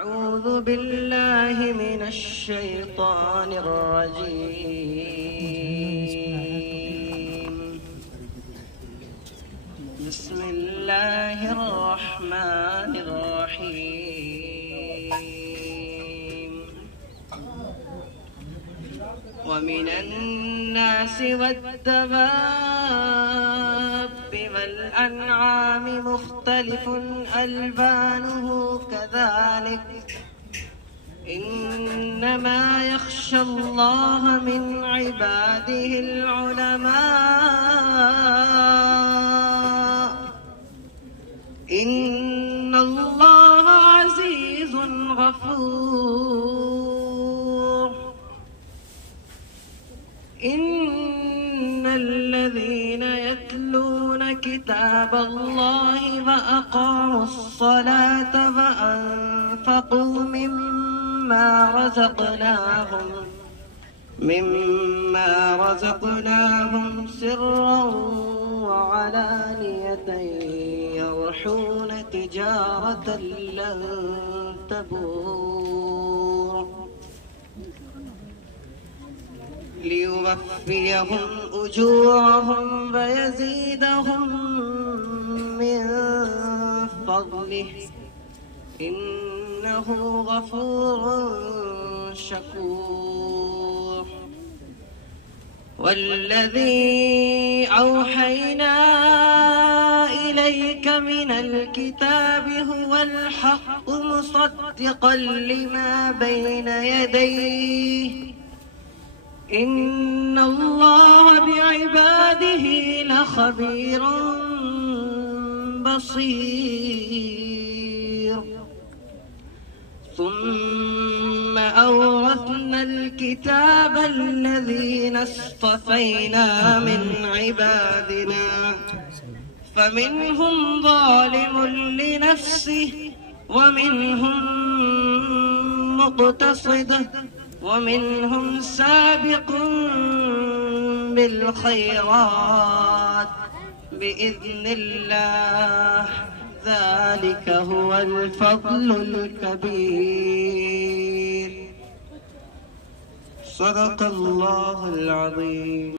أعوذ بالله من الشيطان الرجيم. بسم الله الرحمن الرحيم. ومن الناس والدواب والأنعام مختلف ألبانه كذلك إنما يخشى الله من عباده العلماء إن الله عزيز غفور. إن الذين يتلون كتاب الله وأقاموا الصلاة وأنفقوا مما رزقناهم سرا وعلانية يرجون تجارة لن تبور ليوفيهم أجورهم ويزيدهم من فضله إنه غفور شكور. والذي أوحينا إليك من الكتاب هو الحق مصدقا لما بين يديه إن الله بعباده لخبير بصير. ثم أورثنا الكتاب الذين اصطفينا من عبادنا فمنهم ظالم لنفسه ومنهم مقتصد ومنهم سابق بالخيرات بإذن الله ذلك هو الفضل الكبير. صدق الله العظيم.